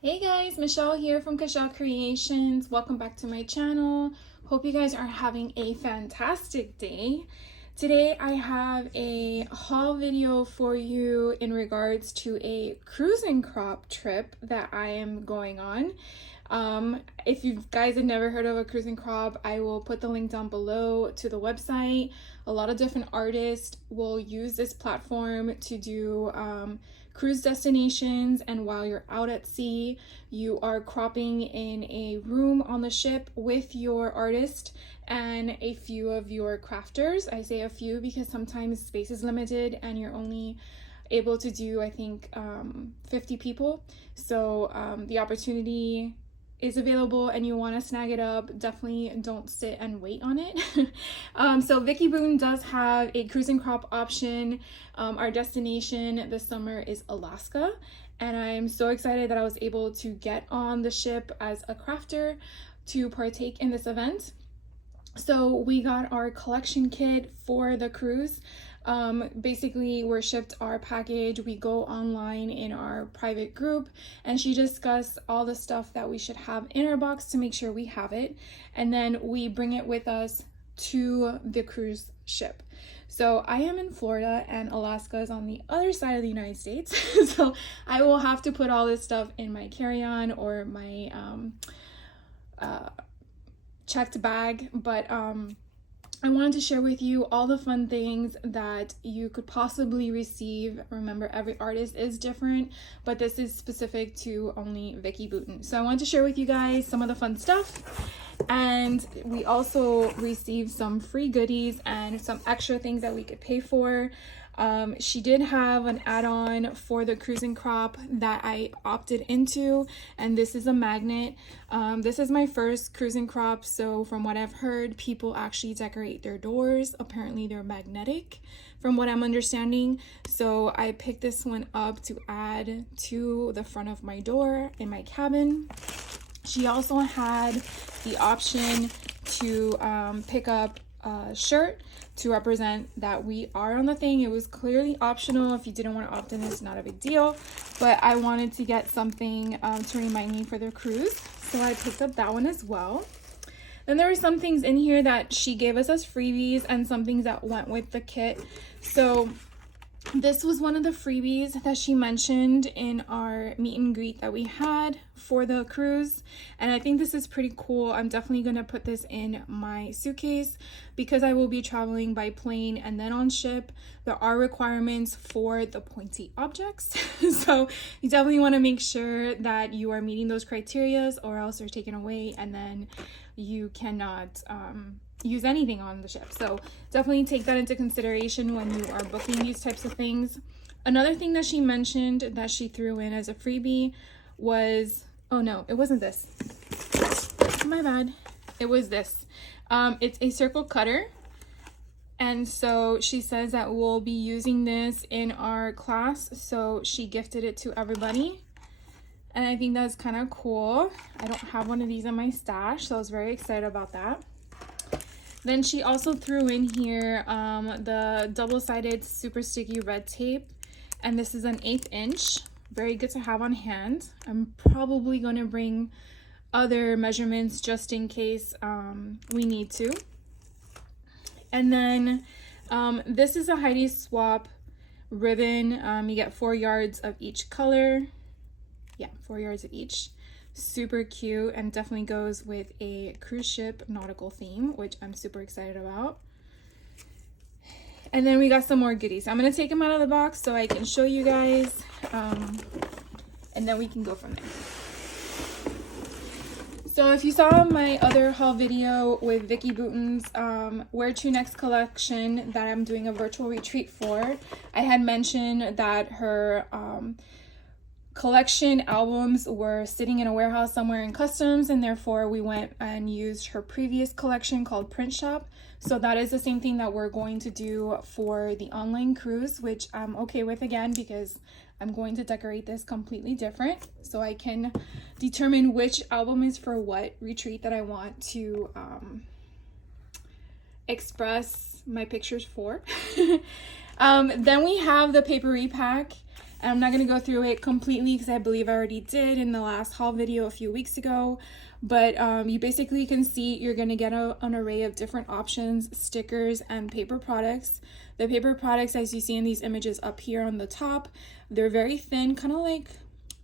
Hey guys, Michelle here from Michelle Creations. Welcome back to my channel. Hope you guys are having a fantastic day. Today I have a haul video for you in regards to a cruising crop trip that I am going on. If you guys have never heard of a cruising crop, I will put the link down below to the website. A lot of different artists will use this platform to do cruise destinations, and while you're out at sea, you are cropping in a room on the ship with your artist and a few of your crafters. I say a few because sometimes space is limited and you're only able to do, I think, 50 people. So the opportunity is available and you want to snag it up, definitely don't sit and wait on it. So Vicki Boutin does have a cruising crop option. Our destination this summer is Alaska, and I'm so excited that I was able to get on the ship as a crafter to partake in this event. So we got our collection kit for the cruise. Basically, we're shipped our package. We go online in our private group and she discussed all the stuff that we should have in our box to make sure we have it. And then we bring it with us to the cruise ship. So I am in Florida and Alaska is on the other side of the United States. So I will have to put all this stuff in my carry-on or my checked bag, but I wanted to share with you all the fun things that you could possibly receive. Remember, every artist is different, but this is specific to only Vicki Boutin. So I wanted to share with you guys some of the fun stuff. And we also received some free goodies and some extra things that we could pay for. She did have an add-on for the cruising crop that I opted into, and this is a magnet. This is my first cruising crop, so from what I've heard, people actually decorate their doors. Apparently they're magnetic from what I'm understanding. So I picked this one up to add to the front of my door in my cabin. She also had the option to pick up a shirt to represent that we are on the thing. It was clearly optional. If you didn't want to opt in, it's not a big deal, but I wanted to get something to remind me for the cruise, so I picked up that one as well. Then there were some things in here that she gave us as freebies and some things that went with the kit. So this was one of the freebies that she mentioned in our meet and greet that we had for the cruise, and I think this is pretty cool. I'm definitely going to put this in my suitcase because I will be traveling by plane and then on ship. There are requirements for the pointy objects, so you definitely want to make sure that you are meeting those criteria, or else they're taken away and then you cannot use anything on the ship. So definitely take that into consideration when you are booking these types of things. Another thing that she mentioned that she threw in as a freebie was, oh no, it wasn't this. My bad. It was this. It's a circle cutter. And so she says that we'll be using this in our class. So she gifted it to everybody. And I think that's kind of cool. I don't have one of these in my stash, so I was very excited about that. Then she also threw in here the double-sided super sticky red tape, and this is an 1/8 inch. Very good to have on hand. I'm probably going to bring other measurements just in case we need to. And then this is a Heidi Swap ribbon. You get 4 yards of each color. Yeah, 4 yards of each. Super cute, and definitely goes with a cruise ship nautical theme, which I'm super excited about. And then we got some more goodies. I'm going to take them out of the box so I can show you guys, and then we can go from there. So if you saw my other haul video with Vicki Boutin's Where to Next collection that I'm doing a virtual retreat for, I had mentioned that her collection albums were sitting in a warehouse somewhere in customs, and therefore we went and used her previous collection called Print Shop. So that is the same thing that we're going to do for the online cruise, which I'm okay with again because I'm going to decorate this completely different so I can determine which album is for what retreat that I want to express my pictures for. Then we have the paper repack. And I'm not going to go through it completely because I believe I already did in the last haul video a few weeks ago. But you basically can see you're going to get an array of different options, stickers, and paper products. The paper products, as you see in these images up here on the top, they're very thin, kind of like,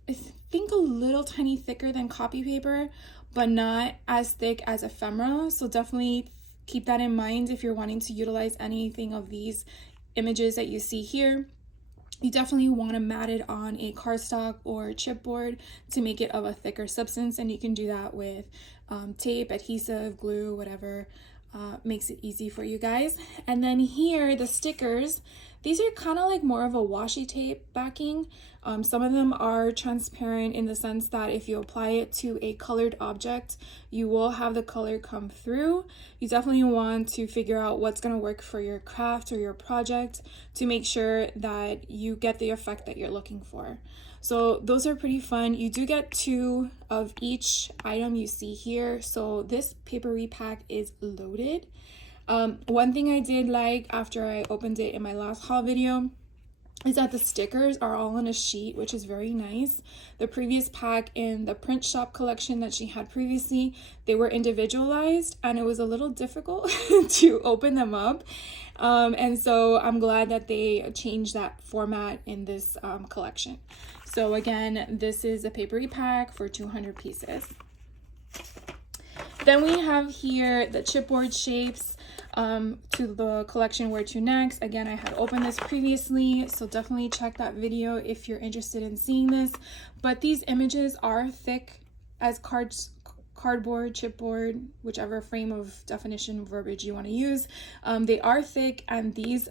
I think a little tiny thicker than copy paper, but not as thick as ephemera. So definitely keep that in mind if you're wanting to utilize anything of these images that you see here. You definitely want to mat it on a cardstock or chipboard to make it of a thicker substance, and you can do that with tape, adhesive, glue, whatever makes it easy for you guys. And then here, the stickers, these are kind of like more of a washi tape backing. Some of them are transparent in the sense that if you apply it to a colored object, you will have the color come through. You definitely want to figure out what's going to work for your craft or your project to make sure that you get the effect that you're looking for. So those are pretty fun. You do get 2 of each item you see here. So this paper repack is loaded. One thing I did like after I opened it in my last haul video is that the stickers are all on a sheet, which is very nice. The previous pack in the print shop collection that she had previously, they were individualized and it was a little difficult to open them up. And so I'm glad that they changed that format in this collection. So again, this is a papery pack for 200 pieces. Then we have here the chipboard shapes to the collection Where to Next. Again, I had opened this previously, so definitely check that video if you're interested in seeing this. But these images are thick as cardboard, chipboard, whichever frame of definition verbiage you want to use. They are thick, and these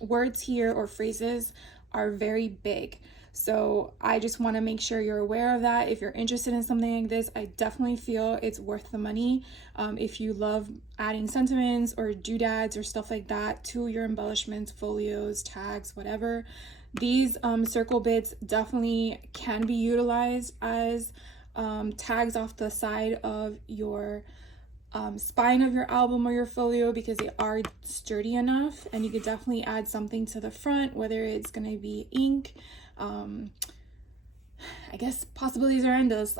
words here or phrases are very big. So I just want to make sure you're aware of that. If you're interested in something like this, I definitely feel it's worth the money. If you love adding sentiments or doodads or stuff like that to your embellishments, folios, tags, whatever, these circle bits definitely can be utilized as tags off the side of your spine of your album or your folio, because they are sturdy enough, and you could definitely add something to the front, whether it's going to be ink, I guess possibilities are endless.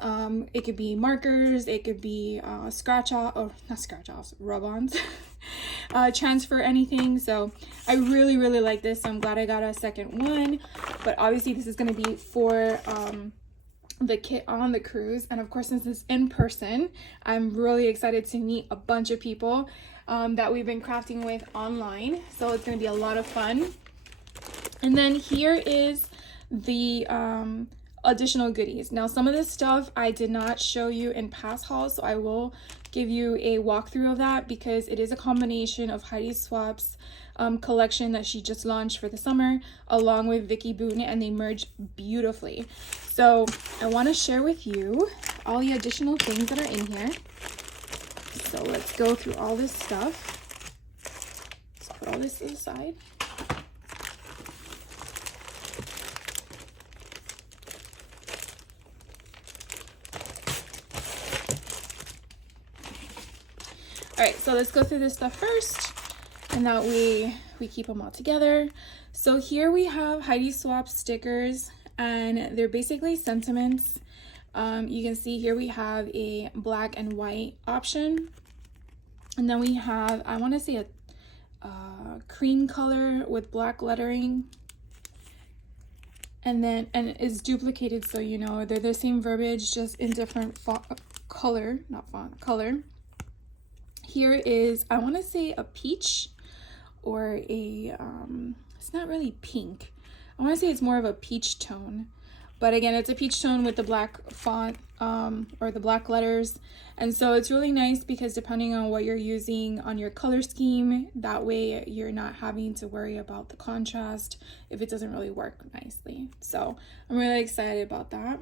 It could be markers, it could be scratch off, or not scratch offs, rub-ons, transfer anything. So I really like this. So I'm glad I got a second one, but obviously this is going to be for the kit on the cruise. And of course, since it's in person, I'm really excited to meet a bunch of people that we've been crafting with online. So it's going to be a lot of fun. And then here is the additional goodies. Now, some of this stuff I did not show you in past hauls, so I will give you a walkthrough of that, because it is a combination of Heidi Swap's collection that she just launched for the summer, along with Vicki Boutin, and they merge beautifully. So I want to share with you all the additional things that are in here. So let's go through all this stuff. Let's put all this to the side. All right, so let's go through this stuff first, and that way we keep them all together. So here we have Heidi Swap stickers, and they're basically sentiments. You can see here we have a black and white option, and then we have, I want to say, a cream color with black lettering, and it's duplicated, so you know they're the same verbiage, just in different color. Here is, I want to say, a peach, or a, it's not really pink. I want to say it's more of a peach tone. But again, it's a peach tone with the black font, or the black letters. And so it's really nice because depending on what you're using on your color scheme, that way you're not having to worry about the contrast if it doesn't really work nicely. So I'm really excited about that.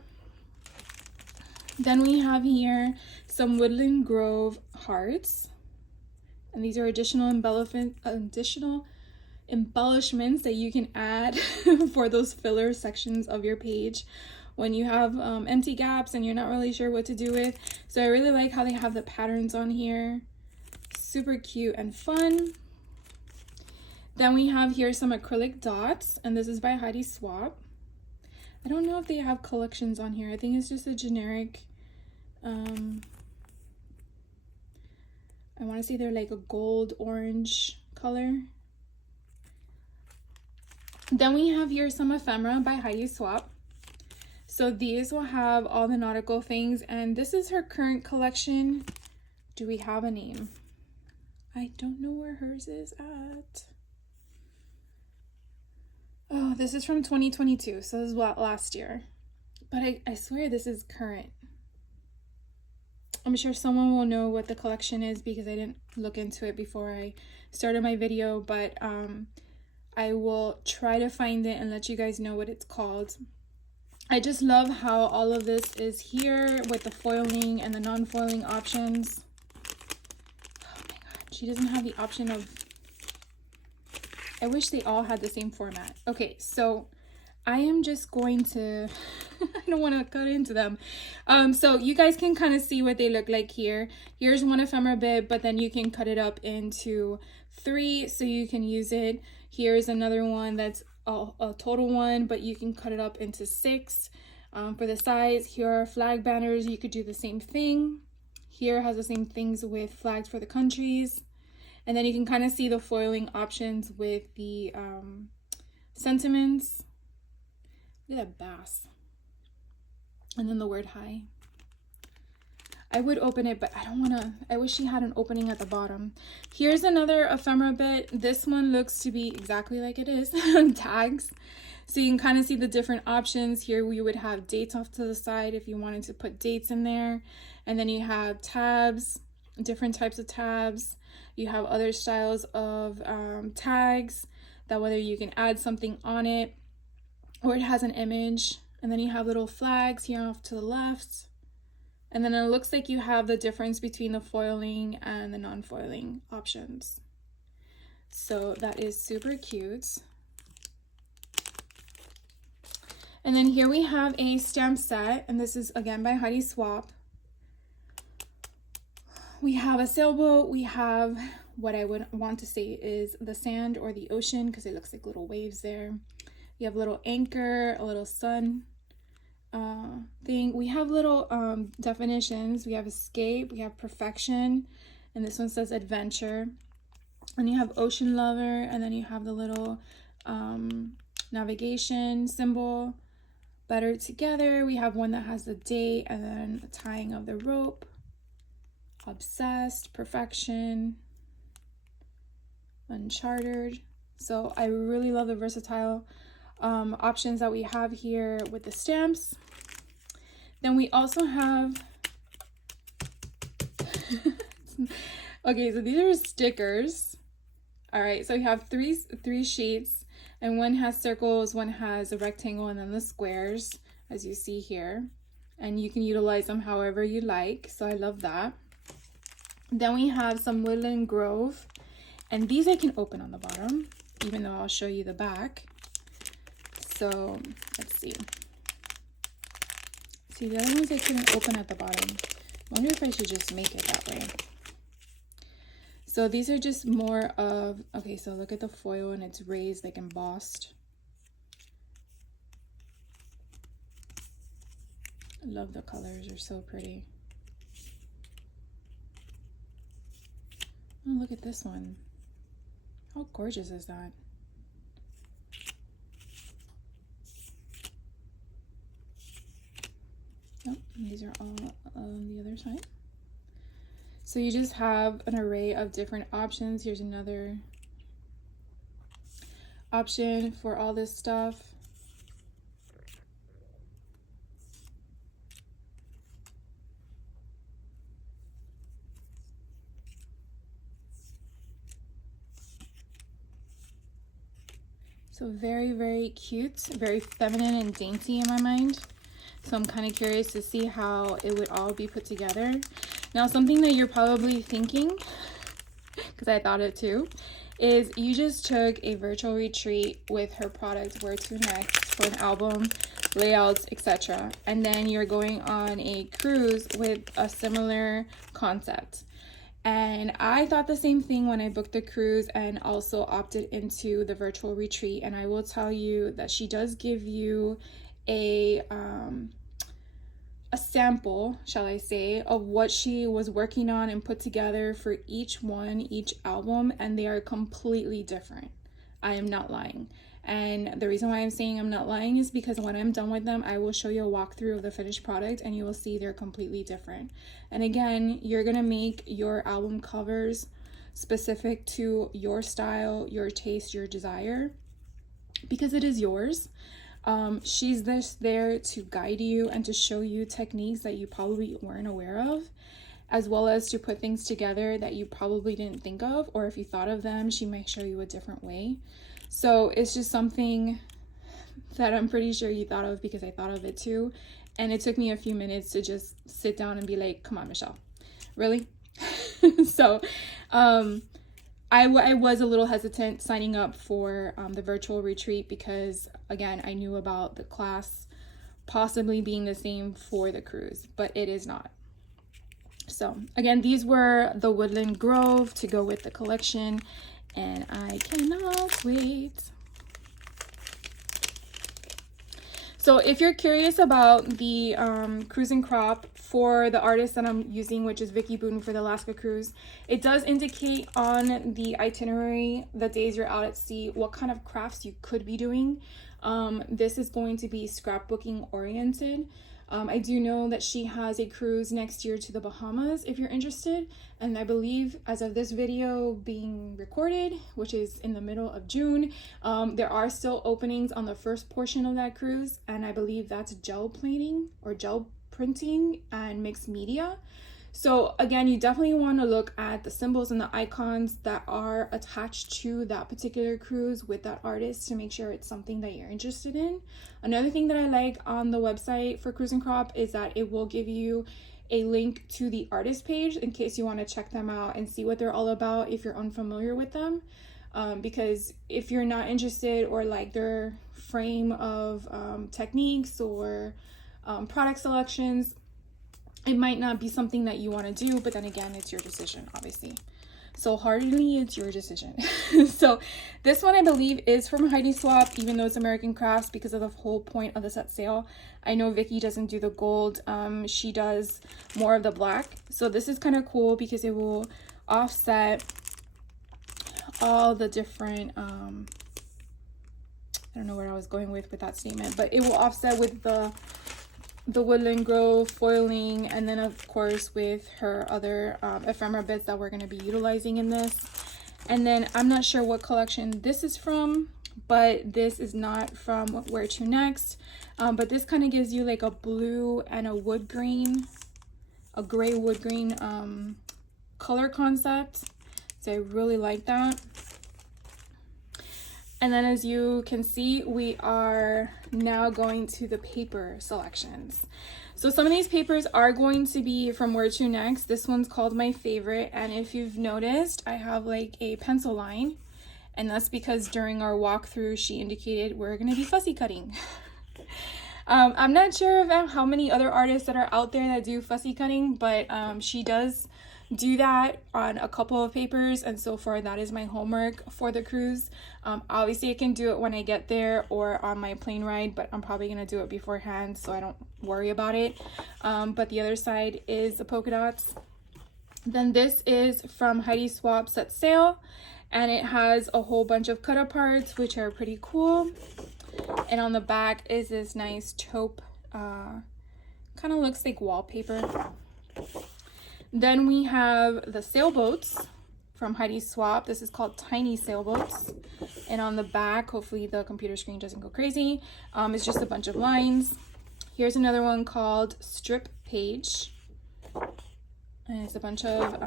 Then we have here some Woodland Grove hearts. And these are additional embellishments that you can add for those filler sections of your page when you have empty gaps and you're not really sure what to do with. So I really like how they have the patterns on here. Super cute and fun. Then we have here some acrylic dots, and this is by Heidi Swap. I don't know if they have collections on here. I think it's just a generic, I want to say they're like a gold orange color. Then we have here some ephemera by Heidi Swap. So these will have all the nautical things, and this is her current collection. Do we have a name? I don't know where hers is at. Oh, this is from 2022, so this is what, last year. But I swear this is current. I'm sure someone will know what the collection is because I didn't look into it before I started my video, but I will try to find it and let you guys know what it's called. I just love how all of this is here with the foiling and the non-foiling options. Oh my god, she doesn't have the option of... I wish they all had the same format. Okay, so I am just going to... I don't want to cut into them. So you guys can kind of see what they look like here. Here's one ephemera bit, but then you can cut it up into 3 so you can use it. Here's another one that's a total one, but you can cut it up into 6 for the size. Here are flag banners. You could do the same thing. Here has the same things with flags for the countries. And then you can kind of see the foiling options with the sentiments. Look at that bass. And then the word hi. I would open it, but I don't want to. I wish she had an opening at the bottom. Here's another ephemera bit. This one looks to be exactly like it is. Tags. So you can kind of see the different options. Here we would have dates off to the side if you wanted to put dates in there. And then you have tabs, different types of tabs. You have other styles of tags that whether you can add something on it or it has an image. And then you have little flags here off to the left. And then it looks like you have the difference between the foiling and the non-foiling options. So that is super cute. And then here we have a stamp set, and this is again by Heidi Swap. We have a sailboat. We have what I would want to say is the sand or the ocean because it looks like little waves there. You have a little anchor, a little sun thing. We have little definitions. We have escape, we have perfection, and this one says adventure. And you have ocean lover, and then you have the little navigation symbol, better together. We have one that has the date and then the tying of the rope, obsessed, perfection, uncharted. So I really love the versatile options that we have here with the stamps. Then we also have okay, so these are stickers. All right, so we have three sheets, and one has circles, one has a rectangle, and then the squares, as you see here, and you can utilize them however you like. So I love that. Then we have some Woodland Grove, and these I can open on the bottom, even though I'll show you the back. So let's see. See, the other ones I couldn't open at the bottom. I wonder if I should just make it that way. So these are just more of, okay, so look at the foil and it's raised, like embossed. I love the colors, they're so pretty. Oh, look at this one. How gorgeous is that? Oh, these are all on the other side. So you just have an array of different options. Here's another option for all this stuff. So very, very cute, very feminine and dainty in my mind. So I'm kind of curious to see how it would all be put together. Now, something that you're probably thinking, because I thought it too, is you just took a virtual retreat with her product Where to Next for an album, layouts, etc. And then you're going on a cruise with a similar concept. And I thought the same thing when I booked the cruise and also opted into the virtual retreat. And I will tell you that she does give you a sample, shall I say, of what she was working on and put together for each album, and they are completely different. I am not lying. And the reason why I'm saying I'm not lying is because when I'm done with them, I will show you a walkthrough of the finished product and you will see they're completely different. And again, you're gonna make your album covers specific to your style, your taste, your desire, because it is yours. She's just there to guide you and to show you techniques that you probably weren't aware of, as well as to put things together that you probably didn't think of, or if you thought of them, she might show you a different way. So it's just something that I'm pretty sure you thought of, because I thought of it too. And it took me a few minutes to just sit down and be like, come on, Michelle, really? So I was a little hesitant signing up for the virtual retreat, because again, I knew about the class possibly being the same for the cruise, but it is not. So again, these were the Woodland Grove to go with the collection, and I cannot wait. So if you're curious about the cruise and crop for the artist that I'm using, which is Vicki Boutin for the Alaska cruise, it does indicate on the itinerary, the days you're out at sea, what kind of crafts you could be doing. This is going to be scrapbooking oriented. I do know that she has a cruise next year to the Bahamas if you're interested, and I believe as of this video being recorded, which is in the middle of June, there are still openings on the first portion of that cruise, and I believe that's gel plating or gel printing and mixed media. So again, you definitely want to look at the symbols and the icons that are attached to that particular cruise with that artist to make sure it's something that you're interested in. Another thing that I like on the website for Cruise and Crop is that it will give you a link to the artist page in case you want to check them out and see what they're all about if you're unfamiliar with them. Because if you're not interested or like their frame of techniques or product selections, it might not be something that you want to do, but then again, it's your decision, obviously. So heartily, it's your decision. So this one I believe is from Heidi Swap, even though it's American Crafts, because of the whole point of the set sail. I know Vicki doesn't do the gold. She does more of the black. So this is kind of cool because it will offset all the different, I don't know where I was going with that statement, but it will offset with the Woodland Grove foiling, and then of course with her other ephemera bits that we're going to be utilizing in this. And then I'm not sure what collection this is from, but this is not from Where to Next, but this kind of gives you like a blue and a wood green, a gray wood green color concept. So I really like that. And then as you can see, we are now going to the paper selections. So some of these papers are going to be from Where to Next. This one's called My Favorite. And if you've noticed, I have like a pencil line. And that's because during our walkthrough, she indicated we're going to be fussy cutting. I'm not sure of how many other artists that are out there that do fussy cutting, but she does do that on a couple of papers, and so far that is my homework for the cruise. Obviously I can do it when I get there or on my plane ride, but I'm probably gonna do it beforehand so I don't worry about it. But the other side is the polka dots. Then this is from Heidi Swap Set Sail, and it has a whole bunch of cut aparts which are pretty cool. And on the back is this nice taupe, kind of looks like wallpaper. Then we have the sailboats from Heidi Swap. This is called Tiny Sailboats. And on the back, hopefully the computer screen doesn't go crazy, it's just a bunch of lines. Here's another one called Strip Page. And it's a bunch of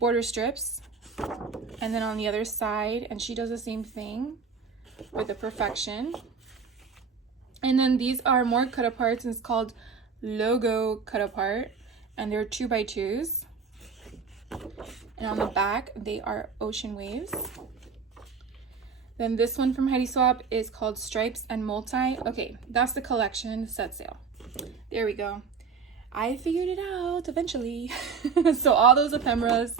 border strips. And then on the other side, and she does the same thing with the Perfection. And then these are more cut aparts, and it's called Logo Cut Apart. And they're 2x2s. And on the back, they are ocean waves. Then this one from Heidi Swap is called Stripes and Multi. Okay, that's the collection set sail. There we go. I figured it out eventually. So all those ephemeras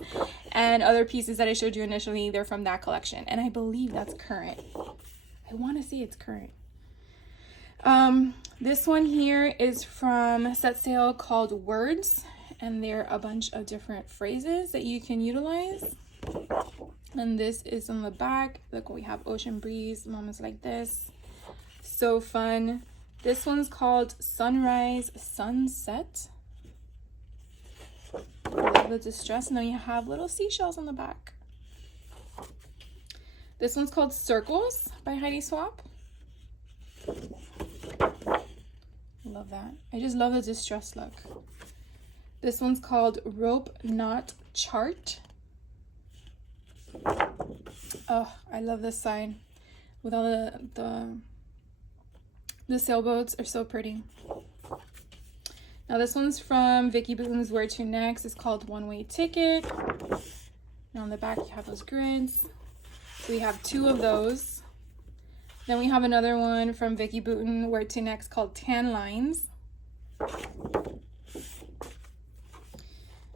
and other pieces that I showed you initially, they're from that collection. And I believe that's current. I want to say it's current. This one here is from Set Sail called Words, and they're a bunch of different phrases that you can utilize. And this is on the back. Look, we have ocean breeze, moments like this. So fun. This one's called Sunrise Sunset. I love the distress, and then you have little seashells on the back. This one's called Circles by Heidi Swapp. Love that. I just love the distress look. This one's called Rope Knot Chart. Oh, I love this sign with all the sailboats are so pretty. Now this one's from Vicki Boutin's Where to Next. It's called One Way Ticket. And on the back you have those grids. So we have 2 of those. Then we have another one from Vicki Boutin, Where to Next, called Tan Lines.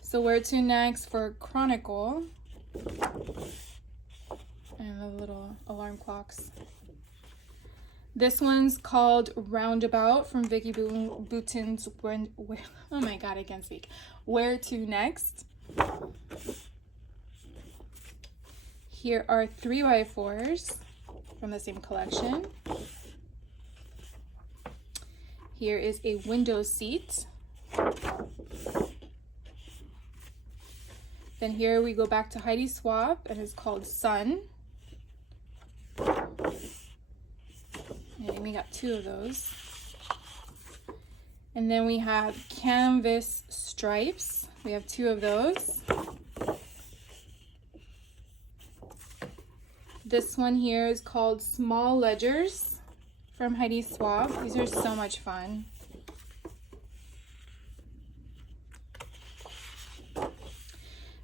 So Where to Next for Chronicle. And the little alarm clocks. This one's called Roundabout from Vicki Boutin's oh my god, I can't speak. Where to Next. Here are 3x4s from the same collection. Here is a window seat. Then here we go back to Heidi Swapp, and it's called Sun. And we got 2 of those. And then we have Canvas Stripes. We have 2 of those. This one here is called Small Ledgers from Heidi Swapp. These are so much fun.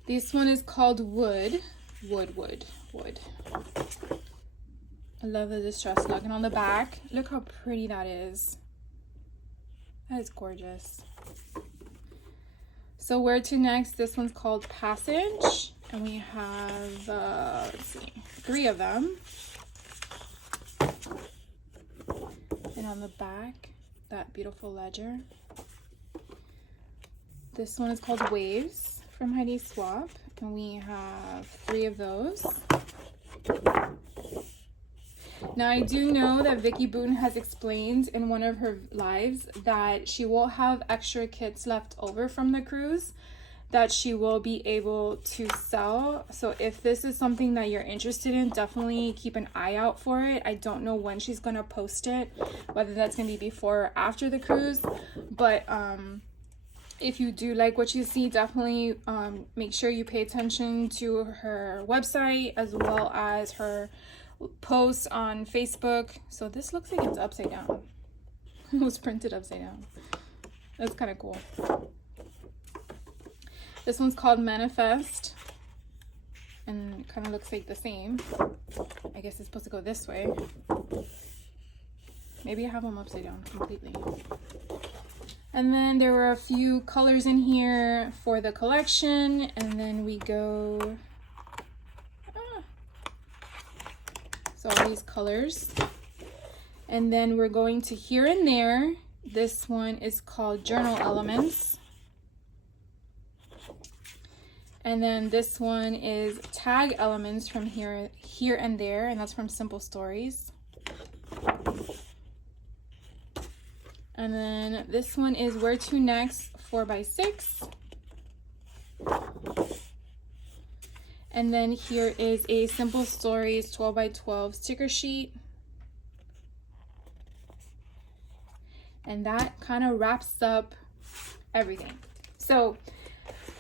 This one is called Wood. Wood. I love the distress look. And on the back, look how pretty that is. That is gorgeous. So Where to Next, this one's called Passage. And we have, let's see, 3 of them. And on the back, that beautiful ledger. This one is called Waves from Heidi Swapp. And we have 3 of those. Now, I do know that Vicki Boutin has explained in one of her lives that she will have extra kits left over from the cruise that she will be able to sell. So if this is something that you're interested in, definitely keep an eye out for it. I don't know when she's going to post it, whether that's going to be before or after the cruise. But if you do like what you see, definitely make sure you pay attention to her website as well as her posts on Facebook. So this looks like it's upside down. It was printed upside down. That's kind of cool. This one's called Manifest, and it kind of looks like the same. I guess it's supposed to go this way. Maybe I have them upside down completely. And then there were a few colors in here for the collection, and then we go so all these colors, and then we're going to Here and There. This one is called Journal Elements, and then this one is Tag Elements from Here and There, and that's from Simple Stories. And then this one is Where to Next 4x6. And then here is a Simple Stories 12x12 sticker sheet. And that kind of wraps up everything. So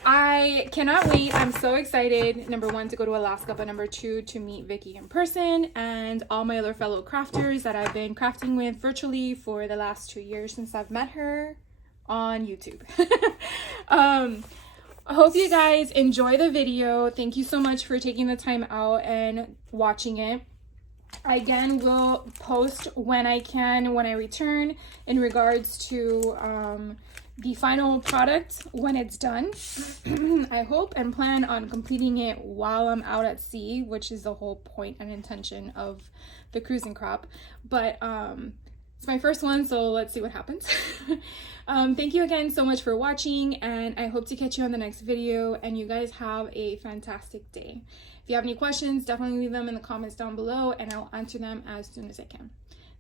I cannot wait. I'm so excited, number 1, to go to Alaska, but number 2, to meet Vicki in person and all my other fellow crafters that I've been crafting with virtually for the last 2 years since I've met her on YouTube. I hope you guys enjoy the video. Thank you so much for taking the time out and watching it. I again will post when I can, when I return, in regards to the final product when it's done. I hope and plan on completing it while I'm out at sea, which is the whole point and intention of the cruising crop. But It's my first one, so let's see what happens. Thank you again so much for watching, and I hope to catch you on the next video, and you guys have a fantastic day. If you have any questions, definitely leave them in the comments down below, and I'll answer them as soon as I can.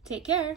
Take care.